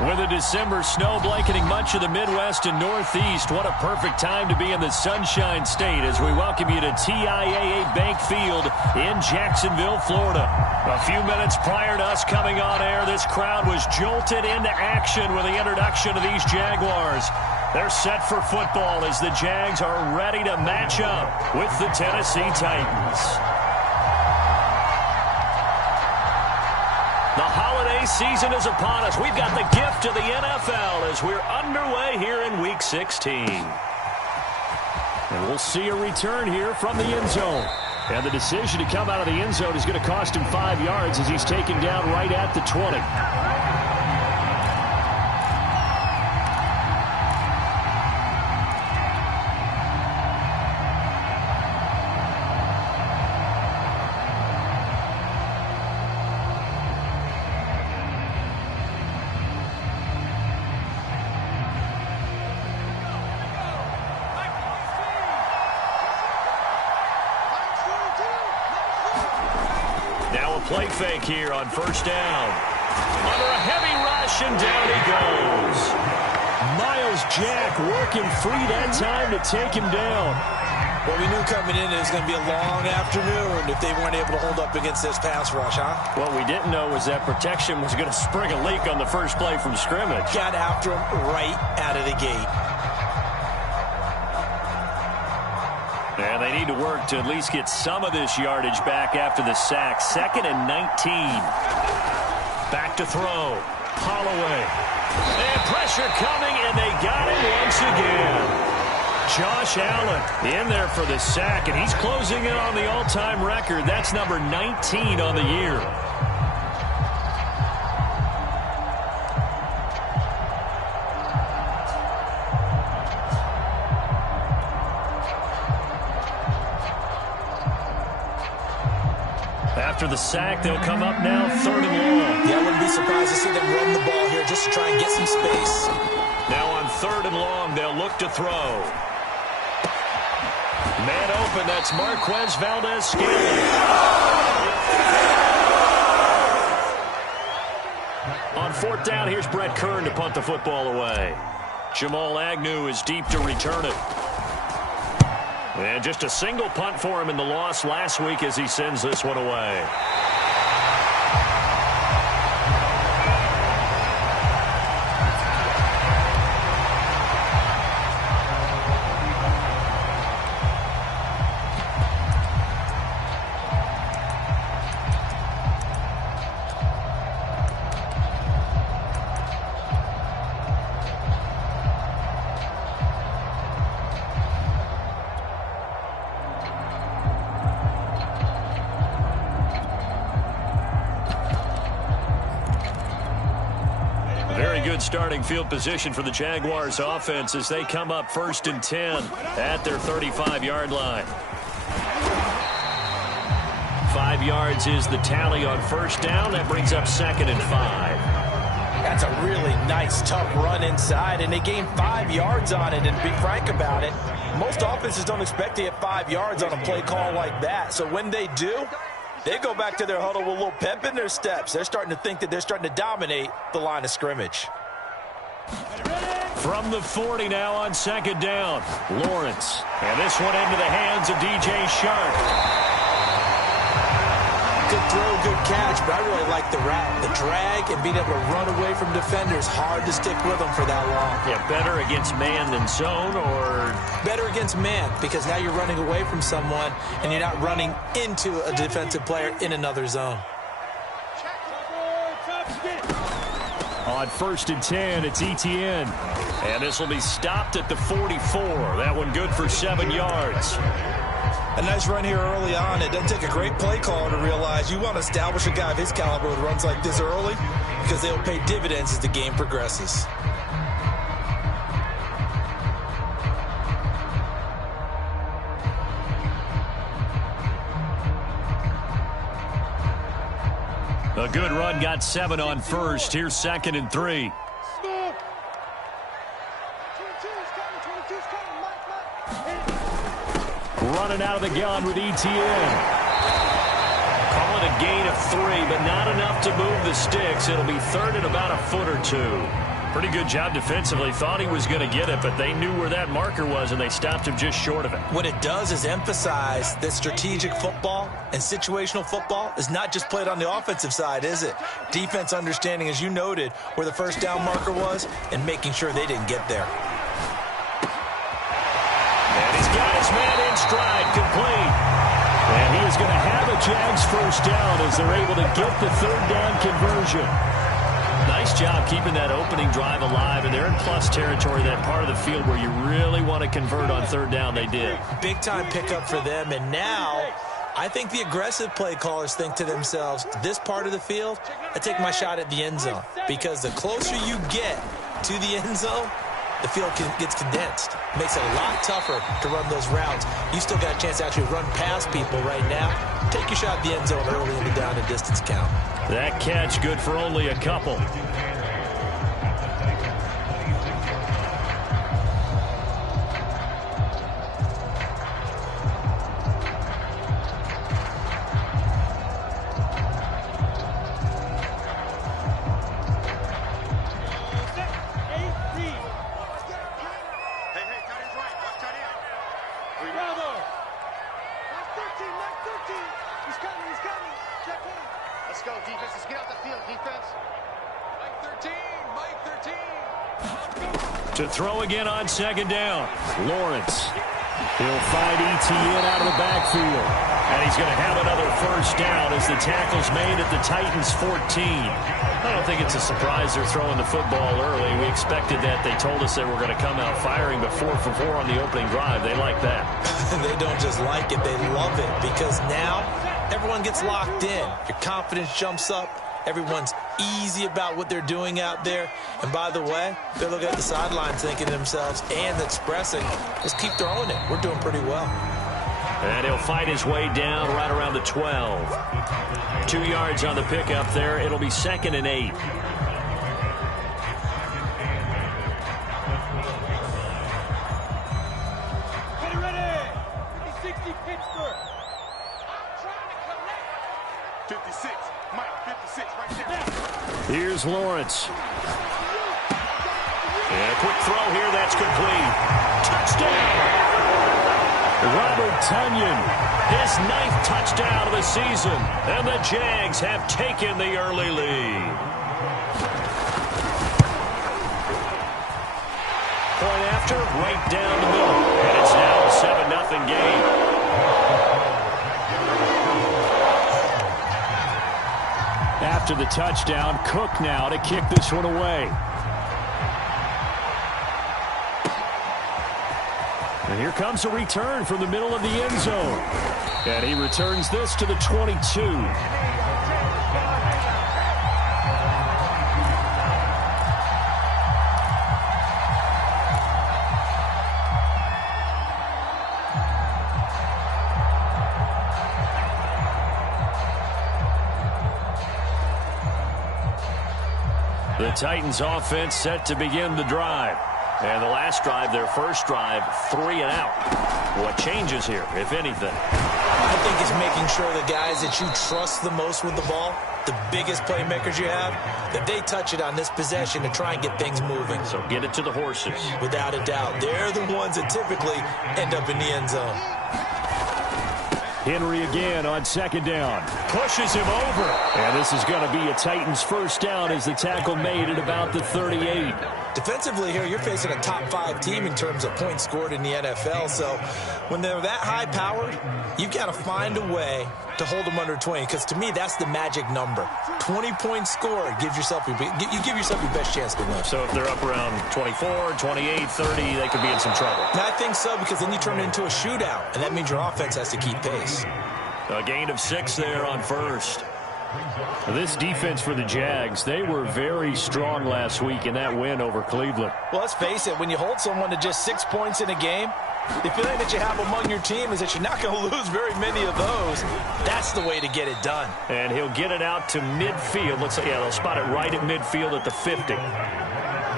With a December snow blanketing much of the Midwest and Northeast, what a perfect time to be in the Sunshine State as we welcome you to TIAA Bank Field in Jacksonville, Florida. A few minutes prior to us coming on air, this crowd was jolted into action with the introduction of these Jaguars. They're set for football as the Jags are ready to match up with the Tennessee Titans. The holiday season is upon us. We've got the gift of the NFL as we're underway here in Week 16. And we'll see a return here from the end zone. And the decision to come out of the end zone is going to cost him 5 yards as he's taken down right at the 20. Play fake here on first down. Under a heavy rush, and down he goes. Miles Jack working free that time to take him down. Well, we knew coming in it was going to be a long afternoon if they weren't able to hold up against this pass rush, huh? What we didn't know was that protection was going to spring a leak on the first play from scrimmage. Got after him right out of the gate. And they need to work to at least get some of this yardage back after the sack. 2nd and 19. Back to throw. Holloway. And pressure coming, and they got him once again. Josh Allen in there for the sack, and he's closing in on the all-time record. That's number 19 on the year. After the sack, they'll come up now 3rd and long. Yeah, I wouldn't be surprised to see them run the ball here just to try and get some space. Now on 3rd and long, they'll look to throw. Man open, that's Marquez Valdez-Scantling. On 4th down, here's Brett Kern to punt the football away. Jamal Agnew is deep to return it. And just a single punt for him in the loss last week as he sends this one away. Good starting field position for the Jaguars offense as they come up 1st and 10 at their 35-yard line. 5 yards is the tally on 1st down. That brings up 2nd and 5. That's a really nice, tough run inside, and they gained 5 yards on it. And to be frank about it, most offenses don't expect to get 5 yards on a play call like that. So when they do, they go back to their huddle with a little pep in their steps. They're starting to think that they're starting to dominate the line of scrimmage. From the 40 now on 2nd down, Lawrence. And this one into the hands of DJ Shark. Good throw, good catch, but I really like the route. The drag and being able to run away from defenders, hard to stick with them for that long. Yeah, better against man than zone, or? Better against man, because now you're running away from someone and you're not running into a defensive player in another zone. On 1st and 10, it's Etienne. And this will be stopped at the 44. That one good for 7 yards. A nice run here early on. It doesn't take a great play caller to realize you want to establish a guy of his caliber with runs like this early because they'll pay dividends as the game progresses. A good run, got 7 on 1st. Here's 2nd and 3. Running out of the gun with Etienne. Call it a gain of 3, but not enough to move the sticks. It'll be 3rd and about a foot or 2. Pretty good job defensively. Thought he was going to get it, but they knew where that marker was, and they stopped him just short of it. What it does is emphasize that strategic football and situational football is not just played on the offensive side, is it? Defense understanding, as you noted, where the first down marker was and making sure they didn't get there. And he's got his man in stride, complete. And he is going to have a Jags first down as they're able to get the third down conversion. Nice job keeping that opening drive alive, and they're in plus territory, that part of the field where you really want to convert on third down. They did. Big-time pickup for them, and now I think the aggressive play callers think to themselves, this part of the field, I take my shot at the end zone, because the closer you get to the end zone, the field gets condensed. Makes it a lot tougher to run those routes. You still got a chance to actually run past people right now. Take your shot at the end zone early in the down and distance count. That catch good for only a couple. To throw again on second down. Lawrence. He'll find ETN out of the backfield. And he's going to have another first down as the tackle's made at the Titans' 14. I don't think it's a surprise they're throwing the football early. We expected that. They told us they were going to come out firing, but 4 for 4 on the opening drive. They like that. They don't just like it, they love it, because now everyone gets locked in. Your confidence jumps up. Everyone's easy about what they're doing out there. And by the way, they're looking at the sidelines thinking to themselves and expressing, just keep throwing it. We're doing pretty well. And he'll fight his way down right around the 12. 2 yards on the pickup there. It'll be 2nd and 8. Here's Lawrence. And a quick throw here, that's complete. Touchdown! Robert Tonyan, his 9th touchdown of the season. And the Jags have taken the early lead. Point after, right down the middle. And it's now a 7-0 game. After the touchdown, Cook now to kick this one away. And here comes a return from the middle of the end zone. And he returns this to the 22. The Titans offense set to begin the drive. And the last drive, their first drive, 3 and out. What changes here, if anything? I think it's making sure the guys that you trust the most with the ball, the biggest playmakers you have, that they touch it on this possession to try and get things moving. So get it to the horses. Without a doubt. They're the ones that typically end up in the end zone. Henry again on second down. Pushes him over. And this is going to be a Titans first down as the tackle made at about the 38. Defensively here, you're facing a top 5 team in terms of points scored in the NFL. So when they're that high-powered, you've got to find a way to hold them under 20. Because to me, that's the magic number. 20 points scored gives yourself you give yourself your best chance to win. So if they're up around 24, 28, 30, they could be in some trouble. And I think so, because then you turn it into a shootout, and that means your offense has to keep pace. A gain of 6 there on first. This defense for the Jags, they were very strong last week in that win over Cleveland. Well, let's face it, when you hold someone to just 6 points in a game, the feeling that you have among your team is that you're not going to lose very many of those. That's the way to get it done. And he'll get it out to midfield. Looks like, yeah, they'll spot it right at midfield at the 50.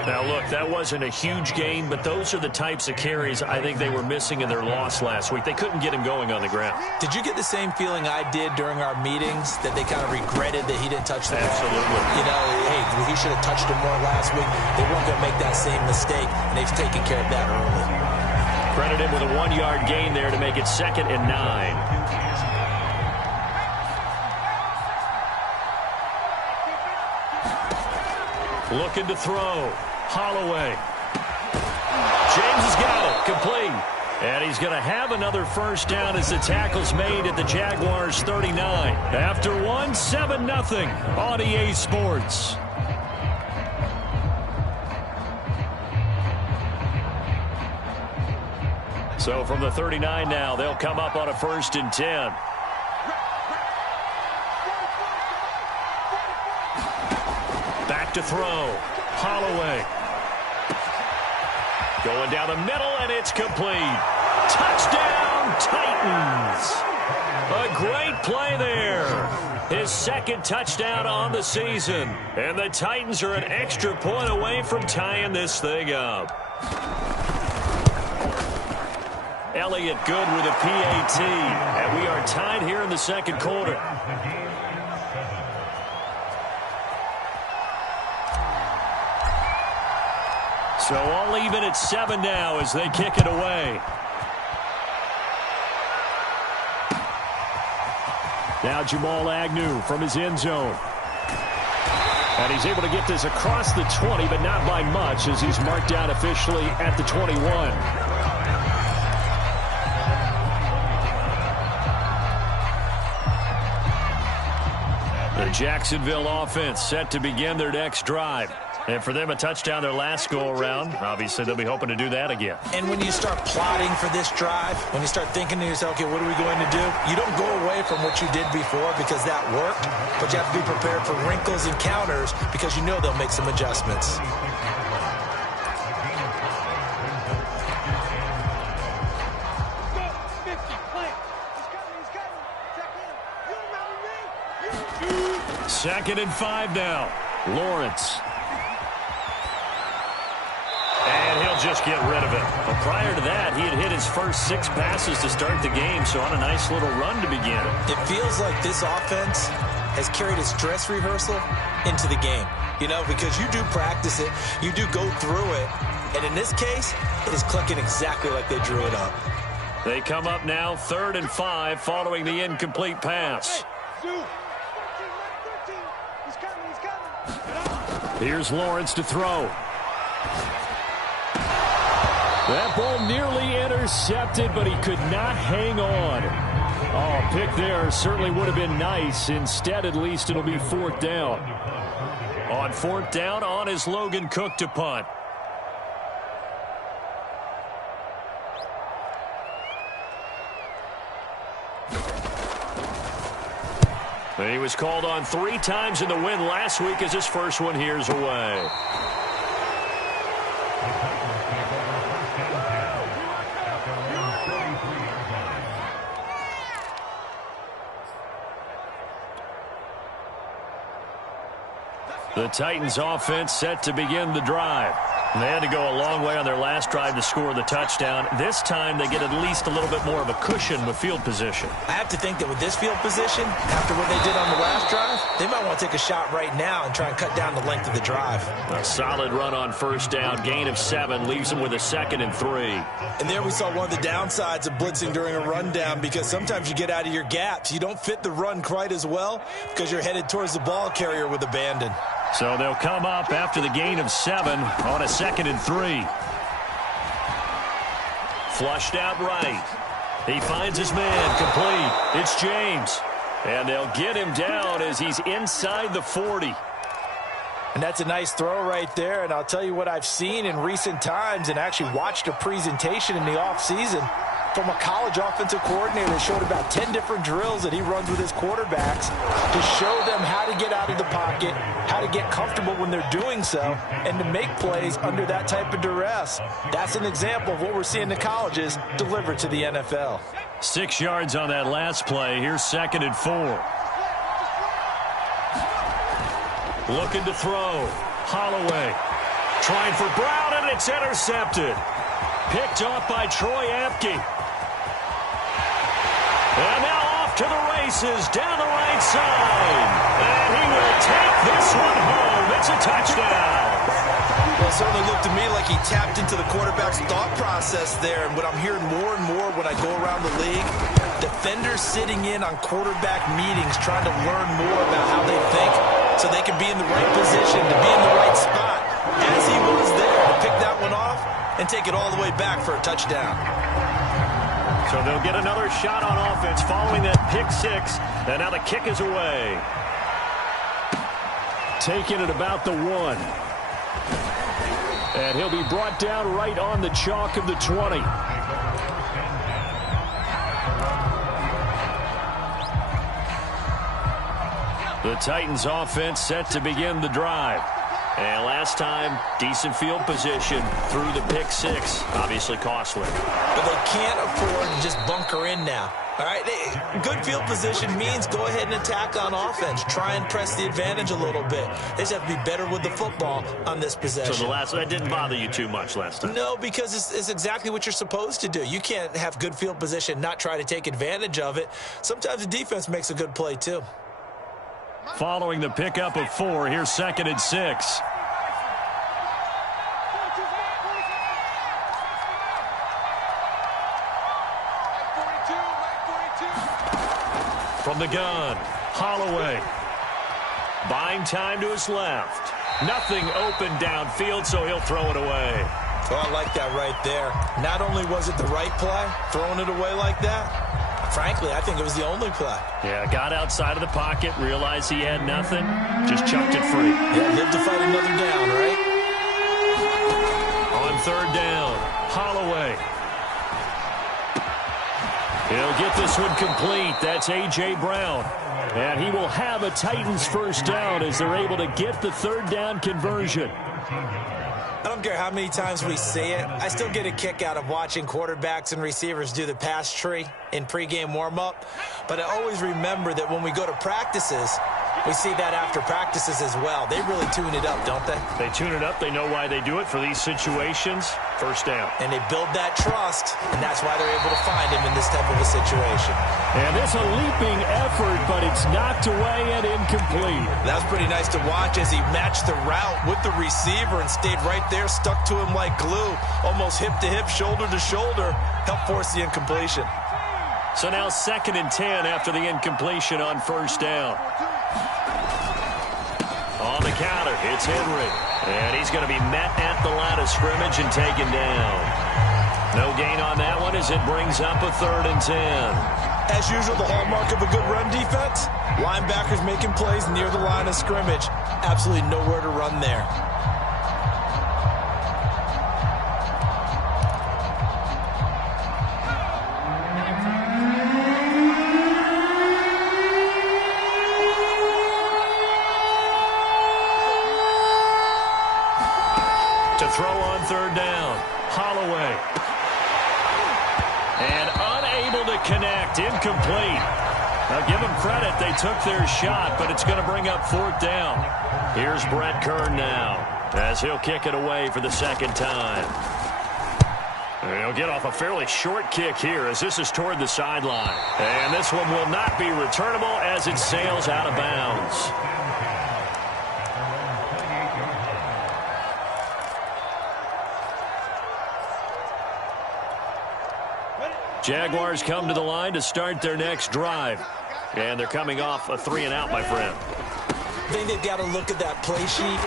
Now, look, that wasn't a huge gain, but those are the types of carries I think they were missing in their loss last week. They couldn't get him going on the ground. Did you get the same feeling I did during our meetings, that they kind of regretted that he didn't touch the ball? Absolutely. You know, hey, he should have touched it more last week. They weren't going to make that same mistake, and they've taken care of that early. Credit him with a 1-yard gain there to make it 2nd and 9. Looking to throw. Holloway. James has got it. Complete. And he's going to have another first down as the tackle's made at the Jaguars 39. After one, 7-0 on EA Sports. So from the 39 now, they'll come up on a 1st and 10. Back to throw. Holloway. Going down the middle, and it's complete. Touchdown, Titans. A great play there. His 2nd touchdown on the season. And the Titans are an extra point away from tying this thing up. Elliott good with a PAT. And we are tied here in the 2nd quarter. So all even at 7 now as they kick it away. Now Jamal Agnew from his end zone. And he's able to get this across the 20, but not by much as he's marked down officially at the 21. The Jacksonville offense set to begin their next drive. And for them, a touchdown their last go-around. Obviously, they'll be hoping to do that again. And when you start plotting for this drive, when you start thinking to yourself, okay, what are we going to do? You don't go away from what you did before because that worked, but you have to be prepared for wrinkles and counters because you know they'll make some adjustments. Second and 5 now. Lawrence. And he'll just get rid of it. But prior to that, he had hit his first 6 passes to start the game, so on a nice little run to begin. It feels like this offense has carried its dress rehearsal into the game. You know, because you do practice it, you do go through it, and in this case, it is clicking exactly like they drew it up. They come up now 3rd and 5 following the incomplete pass. Here's Lawrence to throw. That ball nearly intercepted, but he could not hang on. Oh, pick there certainly would have been nice. Instead, at least it'll be 4th down. On 4th down, on is Logan Cook to punt. He was called on 3 times in the win last week as his first one here's away. The Titans offense set to begin the drive. They had to go a long way on their last drive to score the touchdown. This time they get at least a little bit more of a cushion with field position. I have to think that with this field position, after what they did on the last drive, they might want to take a shot right now and try and cut down the length of the drive. A solid run on 1st down, gain of 7, leaves them with a 2nd and 3. And there we saw one of the downsides of blitzing during a rundown, because sometimes you get out of your gaps. You don't fit the run quite as well because you're headed towards the ball carrier with abandon. So they'll come up after the gain of 7 on a 2nd and 3. Flushed out right. He finds his man complete. It's James. And they'll get him down as he's inside the 40. And that's a nice throw right there. And I'll tell you what I've seen in recent times and actually watched a presentation in the offseason from a college offensive coordinator that showed about 10 different drills that he runs with his quarterbacks to show them how to get out of the pocket, how to get comfortable when they're doing so, and to make plays under that type of duress. That's an example of what we're seeing the colleges deliver to the NFL. 6 yards on that last play. Here's 2nd and 4. Looking to throw. Holloway. Trying for Brown, and it's intercepted. Picked off by Troy Apke. And now off to the races down the right side. And he will take this one home. It's a touchdown. Well, it certainly looked to me like he tapped into the quarterback's thought process there. And what I'm hearing more and more when I go around the league, defenders sitting in on quarterback meetings trying to learn more about how they think so they can be in the right position, to be in the right spot, as he was there, to pick that one off and take it all the way back for a touchdown. So they'll get another shot on offense following that pick six. And now the kick is away. Taking it about the 1. And he'll be brought down right on the chalk of the 20. The Titans offense set to begin the drive. And last time, decent field position through the pick six. Obviously costly. But they can't afford to just bunker in now. All right, good field position means go ahead and attack on offense. Try and press the advantage a little bit. They just have to be better with the football on this possession. So that didn't bother you too much last time? No, because it's exactly what you're supposed to do. You can't have good field position, not try to take advantage of it. Sometimes the defense makes a good play too. Following the pickup of 4, here's 2nd and 6. From the gun, Holloway. Buying time to his left. Nothing open downfield, so he'll throw it away. Oh, I like that right there. Not only was it the right play, throwing it away like that, frankly, I think it was the only play. Yeah, got outside of the pocket, realized he had nothing, just chucked it free. Yeah, lived to fight another down, right? On 3rd down, Holloway. He'll get this one complete. That's A.J. Brown. And he will have a Titans first down as they're able to get the 3rd down conversion. I don't care how many times we see it. I still get a kick out of watching quarterbacks and receivers do the pass tree in pregame warm-up. But I always remember that when we go to practices, we see that after practices as well. They really tune it up, don't they? They tune it up. They know why they do it for these situations. First down. And they build that trust, and that's why they're able to find him in this type of a situation. And it's a leaping effort, but it's knocked away and incomplete. That's pretty nice to watch as he matched the route with the receiver and stayed right there, stuck to him like glue, almost hip to hip, shoulder to shoulder, helped force the incompletion. So now 2nd and 10 after the incompletion on 1st down. On the counter, it's Henry. And he's going to be met at the line of scrimmage and taken down. No gain on that one as it brings up a 3rd and 10. As usual, the hallmark of a good run defense, linebackers making plays near the line of scrimmage. Absolutely nowhere to run there. Throw on 3rd down. Holloway. And unable to connect. Incomplete. Now give them credit. They took their shot, but it's going to bring up 4th down. Here's Brett Kern now as he'll kick it away for the 2nd time. And he'll get off a fairly short kick here as this is toward the sideline. And this one will not be returnable as it sails out of bounds. Jaguars come to the line to start their next drive. And they're coming off a 3-and-out, my friend. I think they've got to look at that play sheet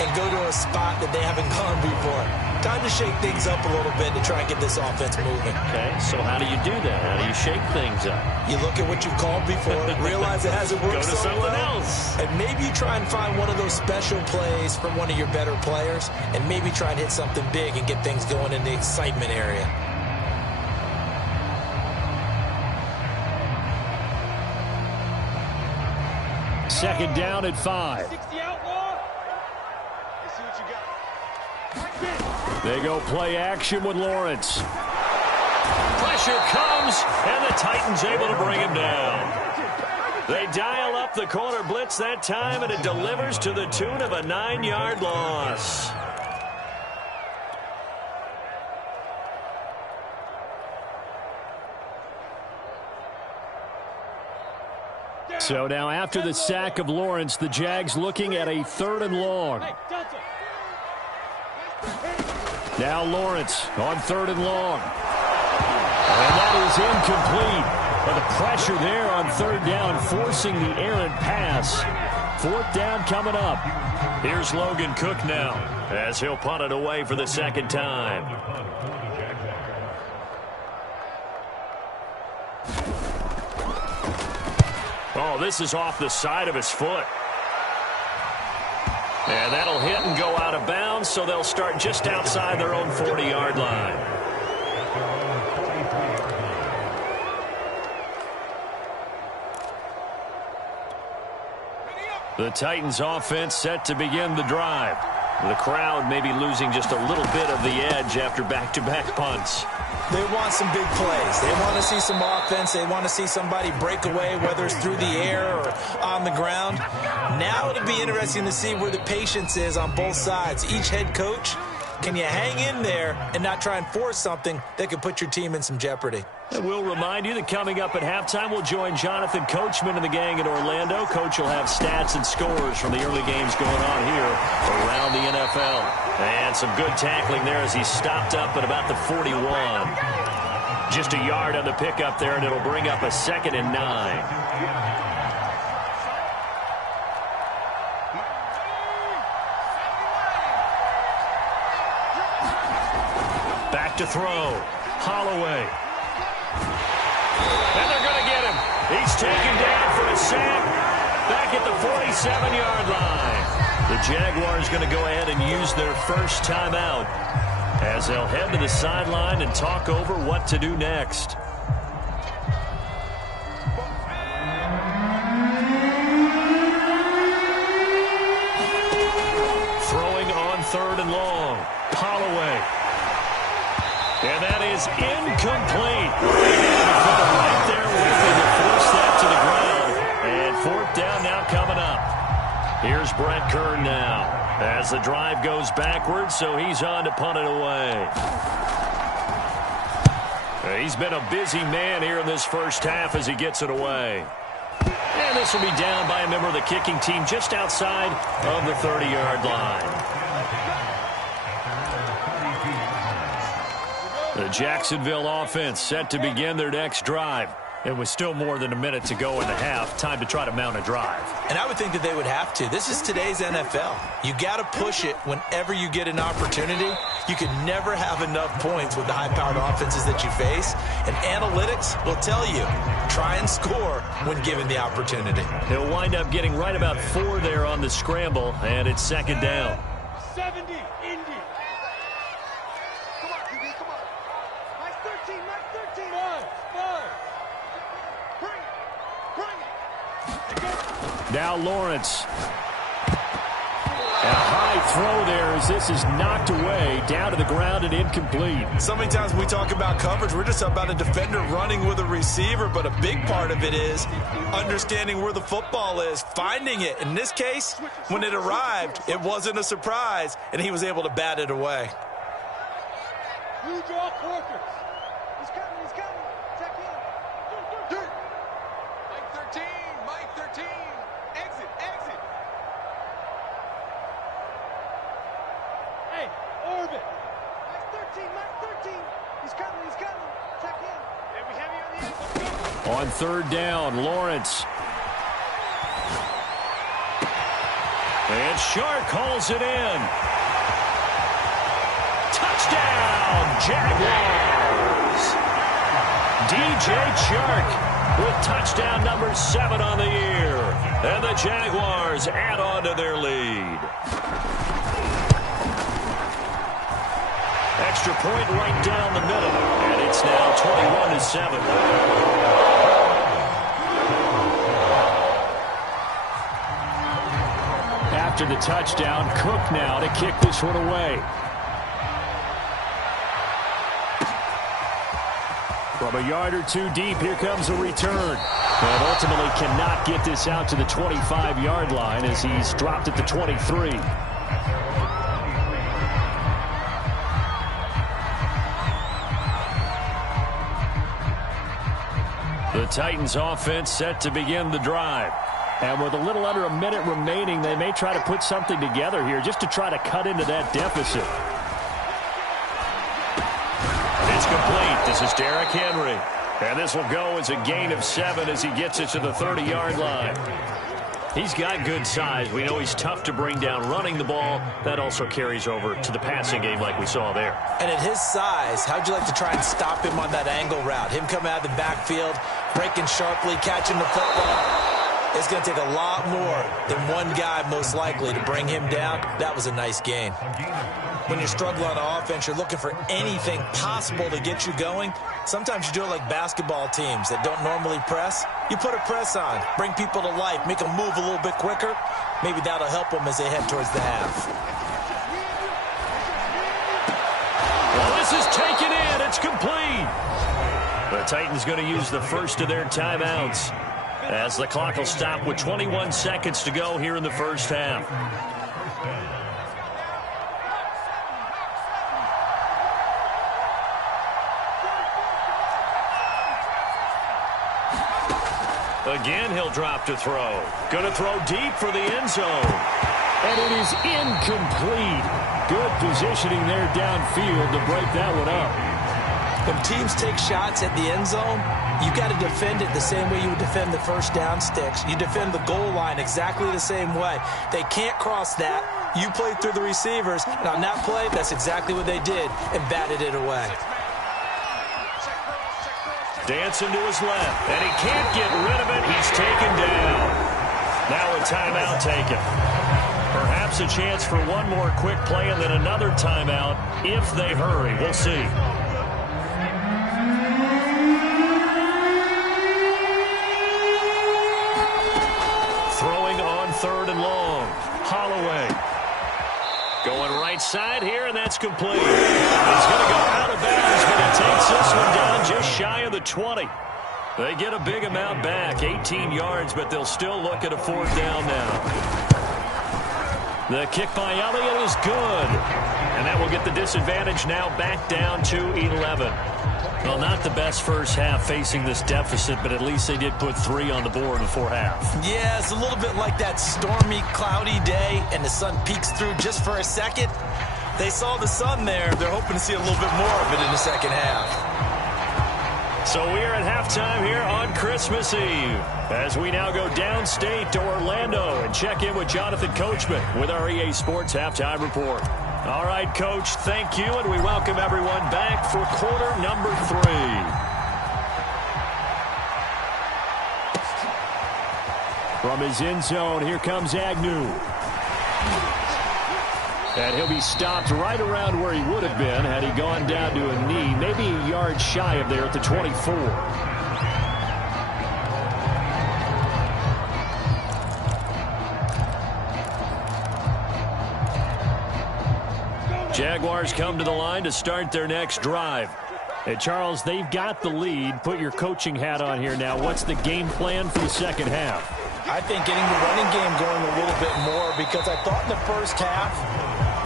and go to a spot that they haven't gone before. Time to shake things up a little bit to try and get this offense moving. Okay, so how do you do that? How do you shake things up? You look at what you've called before, realize it hasn't worked Go to so something well, else. and maybe you try and find one of those special plays from one of your better players, and maybe try and hit something big and get things going in the excitement area. Second down at 5. They go play action with Lawrence. Pressure comes, and the Titans able to bring him down. They dial up the corner blitz that time, and it delivers to the tune of a 9-yard loss. So now after the sack of Lawrence, the Jags looking at a 3rd and long. Now Lawrence on 3rd and long. And that is incomplete. But the pressure there on 3rd down, forcing the errant pass. 4th down coming up. Here's Logan Cook now, as he'll punt it away for the 2nd time. Oh, this is off the side of his foot. And that'll hit and go out of bounds, so they'll start just outside their own 40-yard line. The Titans offense set to begin the drive. The crowd may be losing just a little bit of the edge after back-to-back punts. They want some big plays. They want to see some offense. They want to see somebody break away, whether it's through the air or on the ground. Now it'll be interesting to see where the patience is on both sides. Each head coach, can you hang in there and not try and force something that could put your team in some jeopardy? And we'll remind you that coming up at halftime, we'll join Jonathan Coachman and the gang in Orlando. Coach will have stats and scores from the early games going on here around the NFL. And some good tackling there as he stopped up at about the 41. Just a yard on the pickup there, and it'll bring up a 2nd and 9. Back to throw. Holloway. And they're going to get him. He's taken down for a sack back at the 47-yard line. The Jaguars going to go ahead and use their first timeout as they'll head to the sideline and talk over what to do next. Throwing on 3rd and long. Holloway. And that is incomplete. Right there with him to force that to the ground. And 4th down now coming up. Here's Brett Kern now as the drive goes backwards, so he's on to punt it away. He's been a busy man here in this first half as he gets it away. And this will be down by a member of the kicking team just outside of the 30-yard line. The Jacksonville offense set to begin their next drive. It was still more than a minute to go in the half. Time to try to mount a drive. And I would think that they would have to. This is today's NFL. You got to push it whenever you get an opportunity. You can never have enough points with the high-powered offenses that you face. And analytics will tell you, try and score when given the opportunity. He'll wind up getting right about 4 there on the scramble, and it's 2nd down. 70, Indy. Come on, QB, come on. Mike 13, Mike 13. 5. Bring it. Now Lawrence. And a high throw there as this is knocked away, down to the ground and incomplete. So many times when we talk about coverage, we're just about a defender running with a receiver, but a big part of it is understanding where the football is, finding it. In this case, when it arrived, it wasn't a surprise, and he was able to bat it away. You draw quarters. He's coming, check in. Dirt. Mike 13, Mike 13. Exit. Hey, orbit. Mike 13. He's coming. Check in. And we have you on the end. On 3rd down, Lawrence. And Shark calls it in. Touchdown, Jaguars. DJ Chark with touchdown number 7 on the year. And the Jaguars add on to their lead. Extra point right down the middle. And it's now 21-7. After the touchdown, Cook now to kick this one away. From a yard or 2 deep, here comes a return. And ultimately cannot get this out to the 25-yard line as he's dropped at the 23. The The Titans offense set to begin the drive. And with a little under a minute remaining, they may try to put something together here just to try to cut into that deficit. It's complete. This is Derrick Henry. And this will go as a gain of 7 as he gets it to the 30-yard line. He's got good size. We know he's tough to bring down running the ball. That also carries over to the passing game like we saw there. And at his size, how'd you like to try and stop him on that angle route? Him coming out of the backfield, breaking sharply, catching the football. It's going to take a lot more than one guy most likely to bring him down. That was a nice gain. When you're struggling on offense, you're looking for anything possible to get you going. Sometimes you do it like basketball teams that don't normally press. You put a press on, bring people to life, make them move a little bit quicker. Maybe that'll help them as they head towards the half. Well, this is taken in. It's complete. The Titans going to use the first of their timeouts as the clock will stop with 21 seconds to go here in the first half. Again, he'll drop to throw. Going to throw deep for the end zone. And it is incomplete. Good positioning there downfield to break that one up. When teams take shots at the end zone, you got to defend it the same way you would defend the first down sticks. You defend the goal line exactly the same way. They can't cross that. You played through the receivers. And on that play, that's exactly what they did and batted it away. Dancing to his left, and he can't get rid of it. He's taken down. Now a timeout taken. Perhaps a chance for one more quick play and then another timeout if they hurry. We'll see. Throwing on 3rd and long. Holloway. Going right side here, and that's complete. It's going to go out of bounds, but it takes this one down just shy of the 20. They get a big amount back, 18 yards, but they'll still look at a 4th down now. The kick by Elliott is good. And that will get the disadvantage now back down to 11. Well, not the best first half facing this deficit, but at least they did put 3 on the board before half. Yeah, it's a little bit like that stormy, cloudy day, and the sun peeks through just for a second. They saw the sun there. They're hoping to see a little bit more of it in the second half. So we are at halftime here on Christmas Eve as we now go downstate to Orlando and check in with Jonathan Coachman with our EA Sports Halftime Report. All right, Coach, thank you, and we welcome everyone back for quarter number 3. From his end zone, here comes Agnew. And he'll be stopped right around where he would have been had he gone down to a knee, maybe a yard shy of there at the 24. Jaguars come to the line to start their next drive. Hey, Charles, they've got the lead. Put your coaching hat on here now. What's the game plan for the second half? I think getting the running game going a little bit more, because I thought in the first half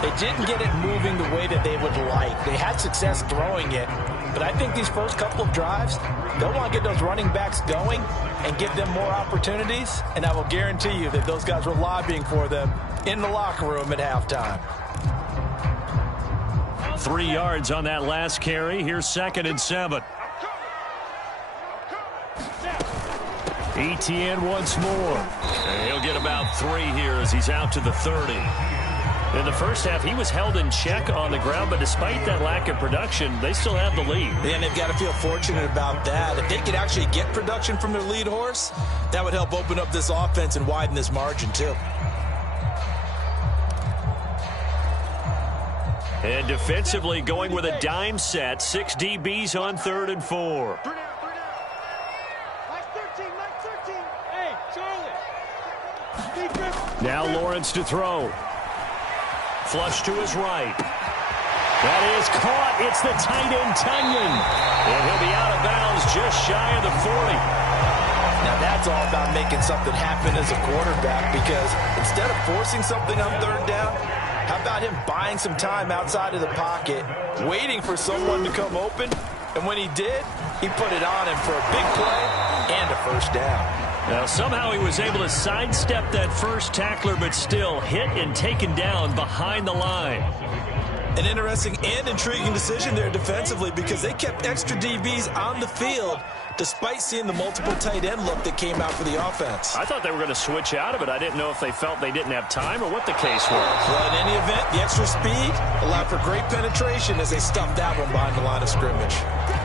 they didn't get it moving the way that they would like. They had success throwing it, but I think these first couple of drives, they'll want to get those running backs going and give them more opportunities, and I will guarantee you that those guys were lobbying for them in the locker room at halftime. 3 yards on that last carry. Here's 2nd and 7. Etienne once more. And he'll get about 3 here as he's out to the 30. In the first half, he was held in check on the ground, but despite that lack of production, they still have the lead. And they've got to feel fortunate about that. If they could actually get production from their lead horse, that would help open up this offense and widen this margin too. And defensively going with a dime set. 6 DBs on 3rd and 4. Hey, Charlie. Now Lawrence to throw. Flush to his right. That is caught. It's the tight end, Tunyon. And he'll be out of bounds just shy of the 40. Now that's all about making something happen as a quarterback, because instead of forcing something on 3rd down, how about him buying some time outside of the pocket, waiting for someone to come open, and when he did, he put it on him for a big play and a first down. Now, somehow he was able to sidestep that first tackler, but still hit and taken down behind the line. An interesting and intriguing decision there defensively because they kept extra DBs on the field despite seeing the multiple tight end look that came out for the offense. I thought they were going to switch out of it. I didn't know if they felt they didn't have time or what the case was. Well, in any event, the extra speed allowed for great penetration as they stuffed that one behind the line of scrimmage.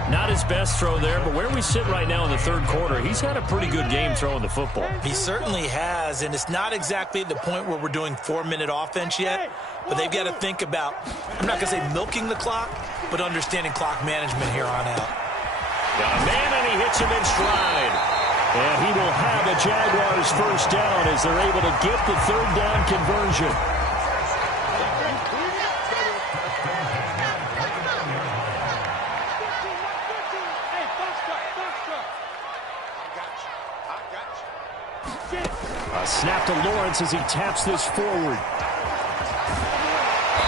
Not his best throw there, but where we sit right now in the third quarter, he's had a pretty good game throwing the football. He certainly has, and it's not exactly at the point where we're doing 4-minute offense yet, but they've got to think about, I'm not going to say milking the clock, but understanding clock management here on out. Got a man, and he hits him in stride. And he will have a Jaguars first down as they're able to get the third down conversion. A snap to Lawrence as he taps this forward.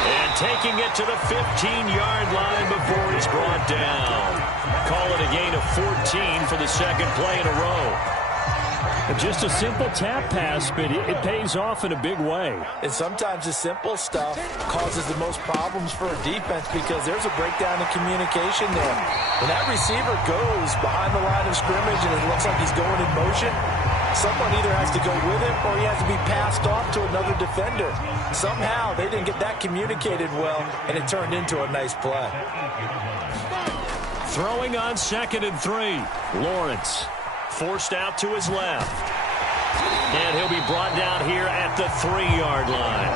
And taking it to the 15-yard line before he's brought down. Call it a gain of 14 for the second play in a row. Just a simple tap pass, but it pays off in a big way. And sometimes the simple stuff causes the most problems for a defense because there's a breakdown in communication there. When that receiver goes behind the line of scrimmage and it looks like he's going in motion, someone either has to go with him or he has to be passed off to another defender. Somehow they didn't get that communicated well, and it turned into a nice play. Throwing on 2nd and 3. Lawrence forced out to his left. And he'll be brought down here at the 3-yard line.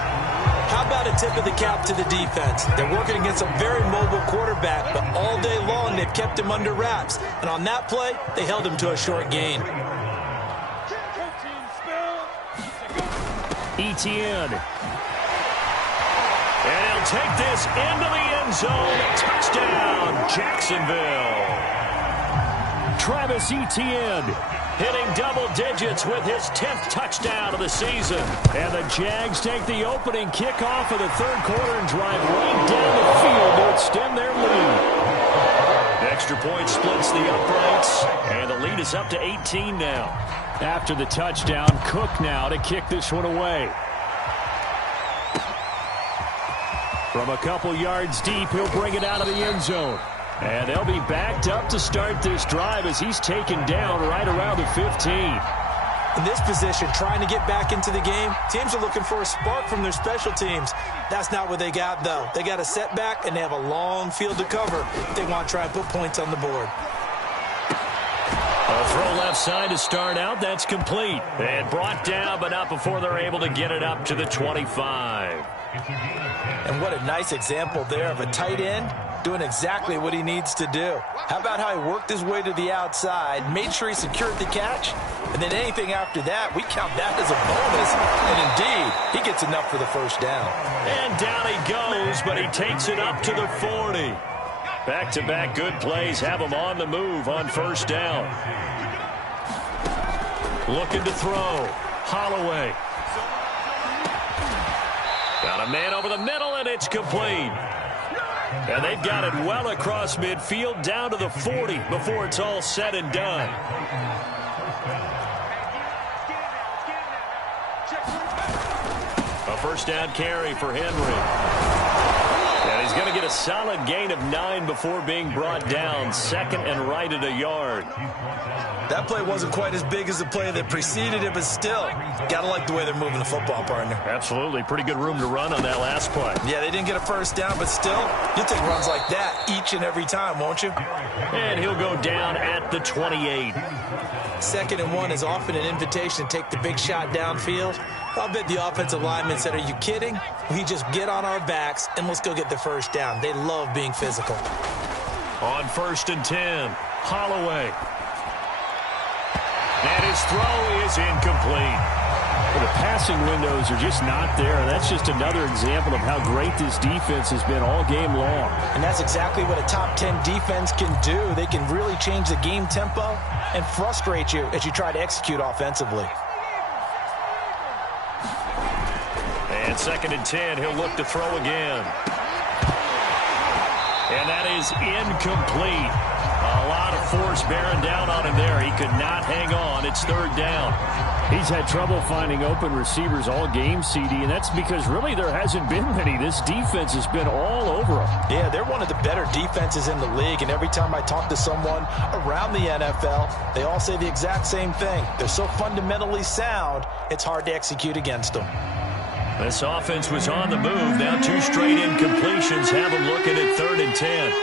How about a tip of the cap to the defense? They're working against a very mobile quarterback, but all day long they've kept him under wraps. And on that play, they held him to a short gain. Etienne. And he'll take this into the end zone. Touchdown, Jacksonville. Travis Etienne hitting double digits with his 10th touchdown of the season. And the Jags take the opening kickoff of the third quarter and drive right down the field to extend their lead. Extra point splits the uprights, and the lead is up to 18 now. After the touchdown, Cook now to kick this one away. From a couple yards deep, he'll bring it out of the end zone. And they'll be backed up to start this drive as he's taken down right around the 15. In this position, trying to get back into the game, teams are looking for a spark from their special teams. That's not what they got, though. They got a setback, and they have a long field to cover if they want to try and put points on the board. A throw left side to start out. That's complete. And brought down, but not before they're able to get it up to the 25. And what a nice example there of a tight end doing exactly what he needs to do. How about how he worked his way to the outside, made sure he secured the catch, and then anything after that, we count that as a bonus. And indeed, he gets enough for the first down. And down he goes, but he takes it up to the 40. Back-to-back good plays have him on the move on first down. Looking to throw. Holloway. Got a man over the middle, and it's complete. And they've got it well across midfield, down to the 40 before it's all said and done. A first down carry for Henry. And he's going to get a solid gain of 9 before being brought down. 2nd and right at a yard. That play wasn't quite as big as the play that preceded it, but still, got to like the way they're moving the football, partner. Absolutely. Pretty good room to run on that last play. Yeah, they didn't get a first down, but still, you'll take runs like that each and every time, won't you? And he'll go down at the 28. 2nd and 1 is often an invitation to take the big shot downfield. I'll bet the offensive lineman said, are you kidding? We just get on our backs and let's go get the first down. They love being physical. On 1st and 10, Holloway. And his throw is incomplete. Well, the passing windows are just not there. That's just another example of how great this defense has been all game long. And that's exactly what a top 10 defense can do. They can really change the game tempo and frustrate you as you try to execute offensively. And 2nd and 10, he'll look to throw again. And that is incomplete. A A lot of force bearing down on him there. He could not hang on. It's third down. He's had trouble finding open receivers all game, CD, and that's because really there hasn't been many. This defense has been all over him. Yeah, they're one of the better defenses in the league, and every time I talk to someone around the NFL, they all say the exact same thing. They're so fundamentally sound, it's hard to execute against them. This offense was on the move. Now 2 straight incompletions have them looking at 3rd and 10.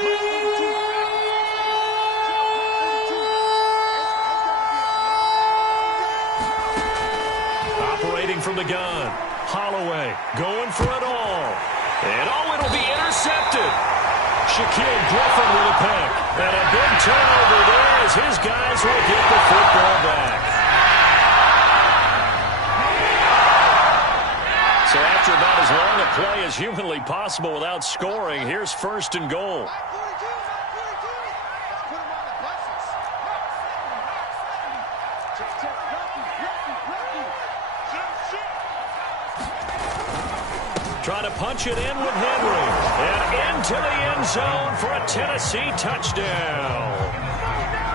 Operating from the gun. Holloway going for it all. And it'll be intercepted. Shaquille Griffin with a pick. And a big turnover there as his guys will get the football back. So after about as long a play as humanly possible without scoring, here's 1st and goal. Trying to punch it in with Henry. And into the end zone for a Tennessee touchdown.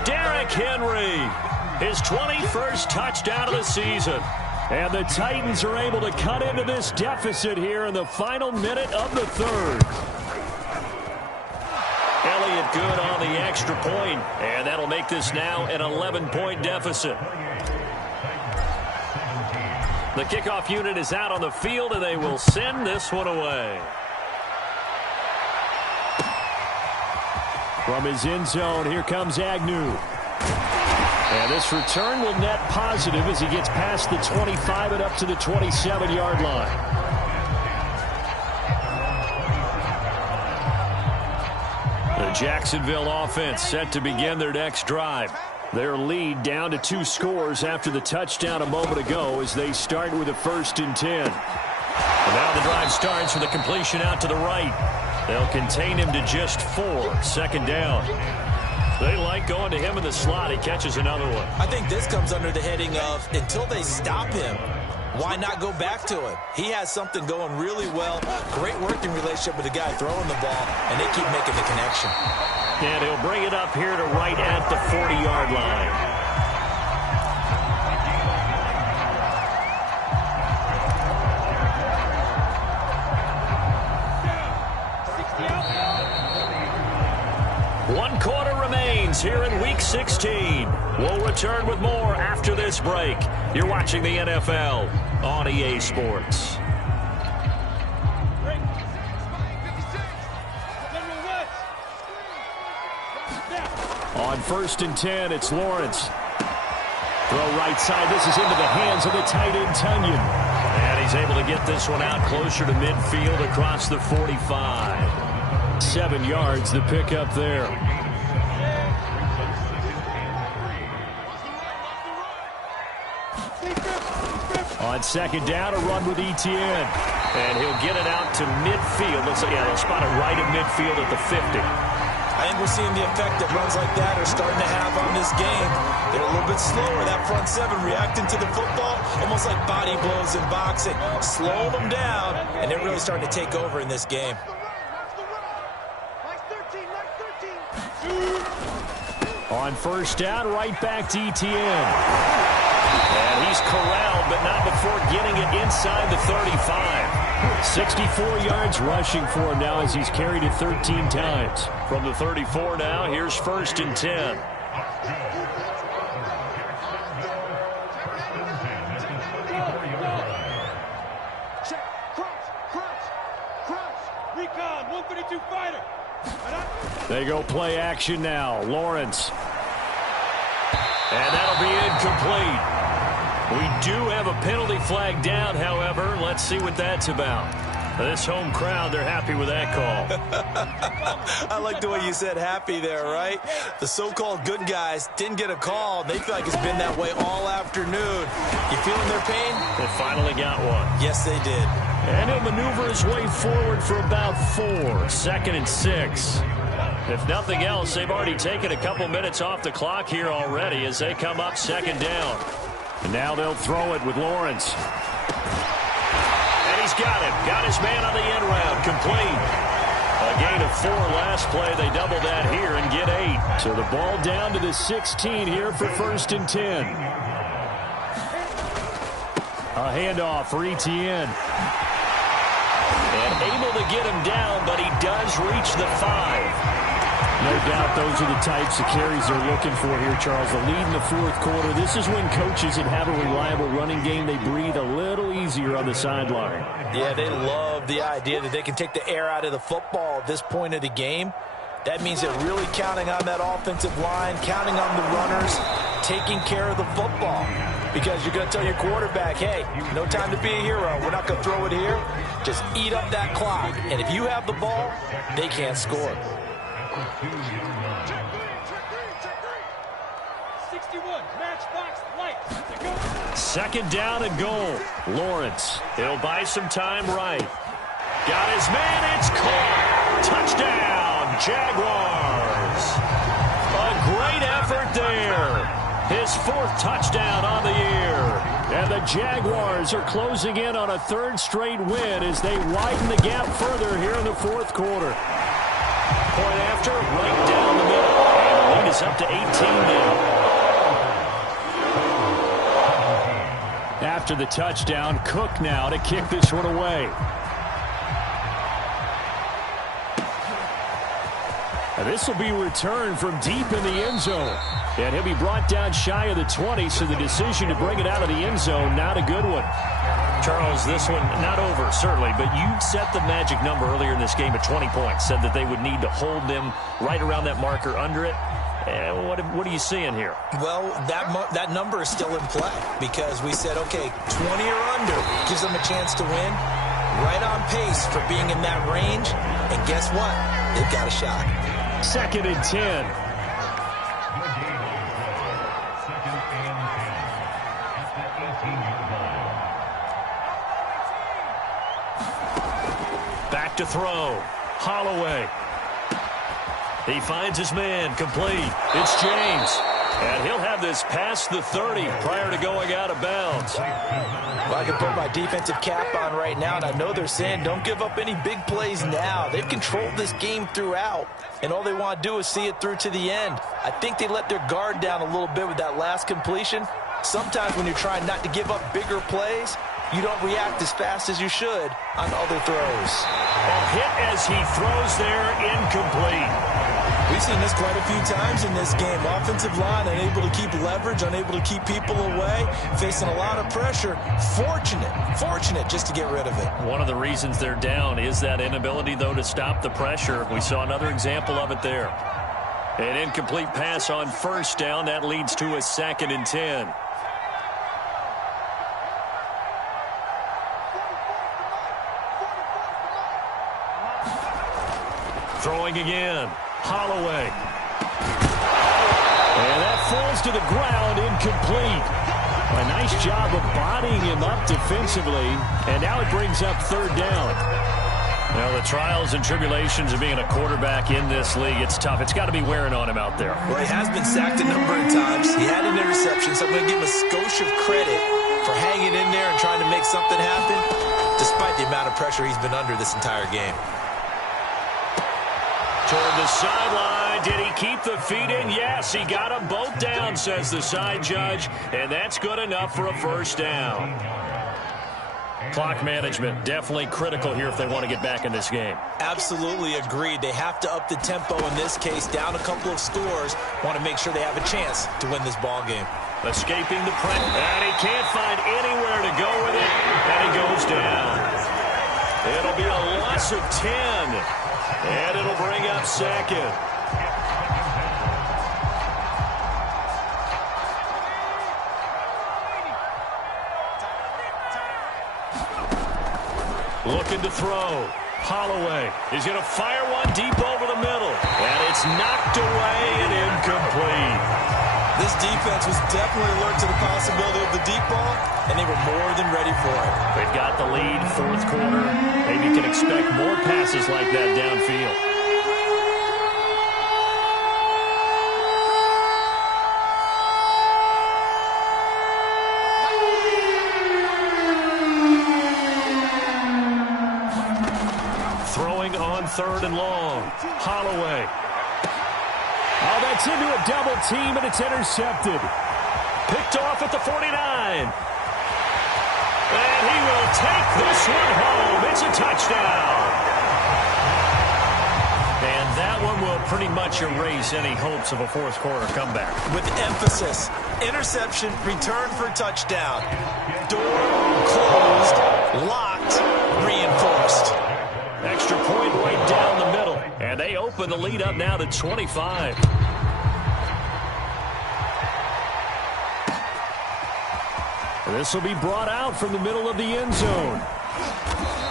Derrick Henry, his 21st touchdown of the season. And the Titans are able to cut into this deficit here in the final minute of the 3rd. Elliott good on the extra point, and that'll make this now an 11-point deficit. The kickoff unit is out on the field, and they will send this one away. From his end zone, here comes Agnew. And this return will net positive as he gets past the 25 and up to the 27-yard line. The Jacksonville offense set to begin their next drive. Their lead down to 2 scores after the touchdown a moment ago as they start with a 1st and 10. And now the drive starts with a completion out to the right. They'll contain him to just 4. 2nd down. They like going to him in the slot. He catches another one. I think this comes under the heading of until they stop him, why not go back to him? He has something going really well. Great working relationship with the guy throwing the ball, and they keep making the connection. And he'll bring it up here to right at the 40-yard line. One quarter remains here in Week 16. We'll return with more after this break. You're watching the NFL on EA Sports. On 1st and 10, it's Lawrence. Throw right side. This is into the hands of the tight end, Tunyon. And he's able to get this one out closer to midfield across the 45. 7 yards, the pickup there. On 2nd down, a run with Etienne. And he'll get it out to midfield. Looks like they'll spot it right at midfield at the 50. I think we're seeing the effect that runs like that are starting to have on this game. They're a little bit slower, that front 7, reacting to the football, almost like body blows in boxing. Slow them down, and they're really starting to take over in this game. On 1st down, right back to Etienne. And he's corralled, but not before getting it inside the 35. 64 yards rushing for him now as he's carried it 13 times. From the 34 now, here's 1st and 10. Recon, 132 fighter. They go play action now. Lawrence. And that'll be incomplete. We do have a penalty flag down, however. Let's see what that's about. This home crowd, they're happy with that call. I like the way you said happy there, right? The so-called good guys didn't get a call. They feel like it's been that way all afternoon. You feeling their pain? They finally got one. Yes, they did. And he'll maneuver his way forward for about 4. 2nd and 6. If nothing else, they've already taken a couple minutes off the clock here already as they come up 2nd down. And now they'll throw it with Lawrence. And he's got him. Got his man on the end round. Complete. A A gain of 4 last play. They double that here and get 8. So the ball down to the 16 here for 1st and 10. A handoff for Etienne. And able to get him down, but he does reach the 5. No doubt those are the types of carries they're looking for here, Charles. The lead in the 4th quarter. This is when coaches that have a reliable running game, they breathe a little easier on the sideline. Yeah, they love the idea that they can take the air out of the football at this point of the game. That means they're really counting on that offensive line, counting on the runners, taking care of the football. Because you're going to tell your quarterback, hey, no time to be a hero. We're not going to throw it here. Just eat up that clock. And if you have the ball, they can't score. 61, matchbox light. 2nd down and goal. Lawrence, he'll buy some time right. Got his man, it's caught. Touchdown, Jaguars. A great effort there. His 4th touchdown on the year. And the Jaguars are closing in on a 3rd straight win as they widen the gap further here in the 4th quarter. Point after, right down the middle. And the lead is up to 18 now. After the touchdown, Cook now to kick this one away. And this will be returned from deep in the end zone. And he'll be brought down shy of the 20, so the decision to bring it out of the end zone, not a good one. Charles, this one not over, certainly, but you set the magic number earlier in this game at 20 points, said that they would need to hold them right around that marker under it. What are you seeing here? Well, that number is still in play because we said, okay, 20 or under gives them a chance to win. Right on pace for being in that range. And guess what? They've got a shot. 2nd and 10. Back to throw. Holloway. He finds his man, complete. It's James. And he'll have this past the 30 prior to going out of bounds. Well, I can put my defensive cap on right now, and I know they're saying don't give up any big plays now. They've controlled this game throughout, and all they want to do is see it through to the end. I think they let their guard down a little bit with that last completion. Sometimes when you're trying not to give up bigger plays, you don't react as fast as you should on other throws. A hit as he throws there, incomplete. We've seen this quite a few times in this game. Offensive line unable to keep leverage, unable to keep people away, facing a lot of pressure. Fortunate just to get rid of it. One of the reasons they're down is that inability, though, to stop the pressure. We saw another example of it there. An incomplete pass on 1st down. That leads to a 2nd and 10. Throwing again. Holloway. And that falls to the ground, incomplete. A nice job of bodying him up defensively, and now it brings up 3rd down. Well, the trials and tribulations of being a quarterback in this league, it's tough. It's got to be wearing on him out there. Well, he has been sacked a number of times. He had an interception, so I'm going to give him a skosh of credit for hanging in there and trying to make something happen, despite the amount of pressure he's been under this entire game. Toward the sideline. Did he keep the feet in? Yes, he got them both down, says the side judge, and that's good enough for a 1st down. Clock management definitely critical here if they want to get back in this game. Absolutely agreed. They have to up the tempo in this case, down a couple of scores. Want to make sure they have a chance to win this ball game. Escaping the press, and he can't find anywhere to go with it, and he goes down. It'll be a loss of 10. And it'll bring up 2nd. Looking to throw. Holloway is going to fire one deep over the middle. And it's knocked away and incomplete. This defense was definitely alert to the possibility of the deep ball, and they were more than ready for it. They've got the lead, 4th quarter. Maybe you can expect more passes like that downfield. 3rd and long. Holloway. Oh, that's into a double team, and it's intercepted. Picked off at the 49. And he will take this one home. It's a touchdown. And that one will pretty much erase any hopes of a fourth quarter comeback. With emphasis, interception, return for touchdown. Door closed, locked, reinforced. Extra point right down the middle. And they open the lead up now to 25. This will be brought out from the middle of the end zone.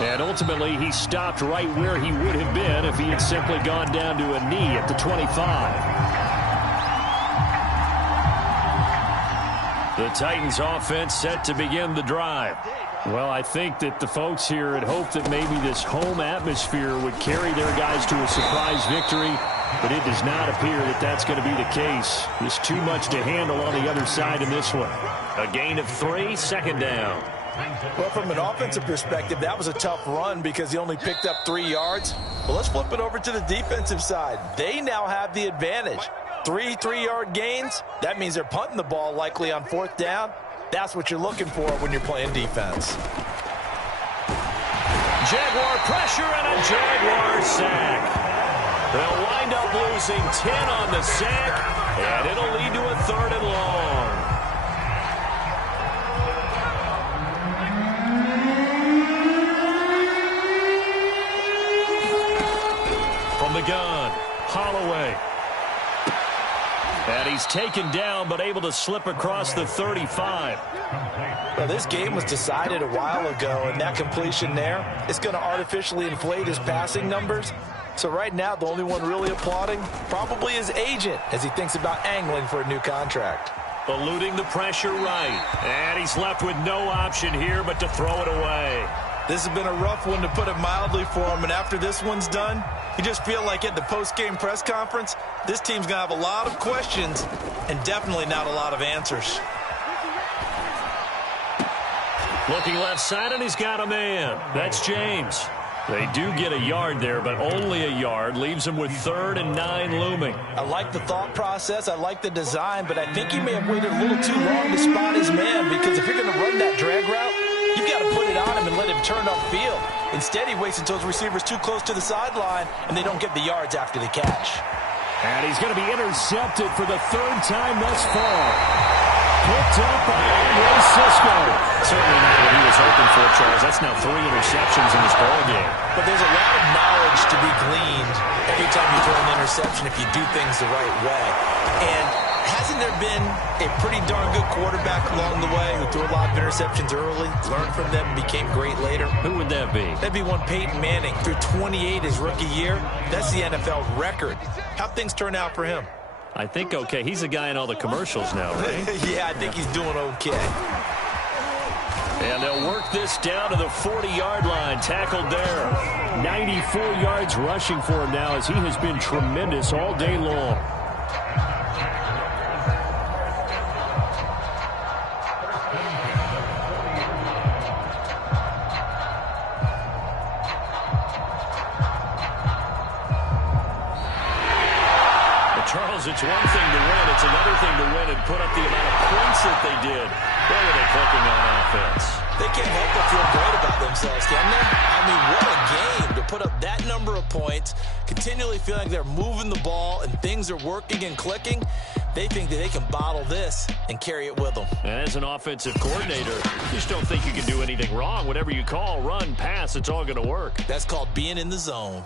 And ultimately, he stopped right where he would have been if he had simply gone down to a knee at the 25. The Titans offense set to begin the drive. Well, I think that the folks here had hoped that maybe this home atmosphere would carry their guys to a surprise victory, but it does not appear that that's going to be the case. There's too much to handle on the other side in this one. A gain of 3, 2nd down. Well, from an offensive perspective, that was a tough run because he only picked up 3 yards. Well, let's flip it over to the defensive side. They now have the advantage. 3 3-yard gains. That means they're punting the ball likely on 4th down. That's what you're looking for when you're playing defense. Jaguar pressure and a Jaguar sack. They'll wind up losing 10 on the sack, and it'll lead to a 3rd and long. From the gun, Holloway. And he's taken down, but able to slip across the 35. Well, this game was decided a while ago, and that completion there is going to artificially inflate his passing numbers. So right now, the only one really applauding probably his agent as he thinks about angling for a new contract. Eluding the pressure right. And he's left with no option here but to throw it away. This has been a rough one, to put it mildly, for him. And after this one's done, you just feel like at the post-game press conference, this team's going to have a lot of questions and definitely not a lot of answers. Looking left side, and he's got a man. That's James. They do get a yard there, but only a yard. Leaves him with 3rd and 9 looming. I like the thought process. I like the design, but I think he may have waited a little too long to spot his man, because if you're going to run that drag route, you've got to put it on him and let him turn upfield. Instead, he waits until his receiver's too close to the sideline, and they don't get the yards after the catch. And he's going to be intercepted for the 3rd time thus far. Picked up by Andre Cisco. Certainly not what he was hoping for, Charles. That's now 3 interceptions in this ballgame. But there's a lot of knowledge to be gleaned every time you throw an interception if you do things the right way. And hasn't there been a pretty darn good quarterback along the way who threw a lot of interceptions early, learned from them, and became great later? Who would that be? That'd be one Peyton Manning. Threw 28 his rookie year. That's the NFL record. How'd things turn out for him? I think okay. He's a guy in all the commercials now, right? Yeah, I think he's doing okay. And they'll work this down to the 40-yard line. Tackled there. 94 yards rushing for him now, as he has been tremendous all day long. Charles, it's one thing to win. It's another thing to win and put up the amount of points that they did. Where were they clicking on offense? They can't help but feel great about themselves, can they? I mean, what a game to put up that number of points, continually feeling like they're moving the ball and things are working and clicking. They think that they can bottle this and carry it with them. And as an offensive coordinator, you just don't think you can do anything wrong. Whatever you call, run, pass, it's all going to work. That's called being in the zone.